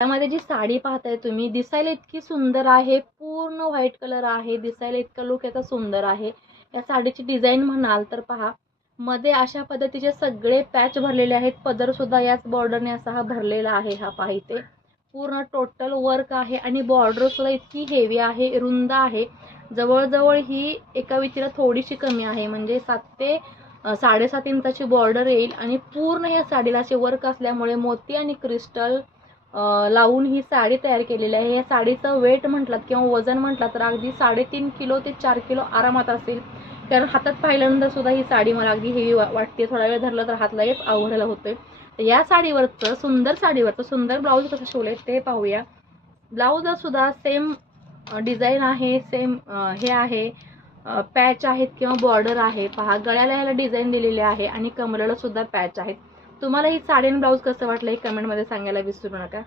त्यामध्ये जी साडी पाहताय तुम्ही, दिसायला इतकी सुंदर आहे, पूर्ण व्हाईट कलर आहे, दिसायला इतका लुक याचा सुंदर आहे. या साडीची डिझाईन म्हणाल तर पहा, मध्ये अशा पद्धतीचे सगळे पॅच भरलेले आहेत. पदर सुद्धा याच बॉर्डरने असा हा भरलेला आहे. हा पहा इथे पूर्ण टोटल वर्क आहे आणि बॉर्डर सुद्धा इतकी हेवी आहे, रुंद आहे. जवळजवळ ही एका वितीला थोडीशी कमी आहे, म्हणजे 7 ते 7.5 इंचाची बॉर्डर येईल आणि पूर्ण या साडीला असे वर्क असल्यामुळे मोती आणि क्रिस्टल लावून ही साडी तयार केलेली आहे. या साडीचं वेट म्हटलात किंवा वजन म्हटलं तर अगदी 3.5 किलो ते 4 किलो आरामात असेल. कारण हातात पाहिल्यानंतर सुद्धा ही साडी मला अगदी हेवी वाटते. थोडा वेळ धरलं तर हात लगेच अवघडायला होतोय. तर या साडीवरचं सुंदर ब्लाऊज कसं शिवलंय ते पाहूया. ब्लाऊज सुद्धा सेम डिझाईन आहे, सेम हे आहे, पॅच आहेत किंवा बॉर्डर आहे. पहा गळ्याला ह्याला डिझाईन दिलेली आहे आणि कमरेला सुद्धा पॅच आहेत. तुम्हाला ही साडी आणि ब्लाऊज कसं वाटलं हे कमेंटमध्ये सांगायला विसरू नका.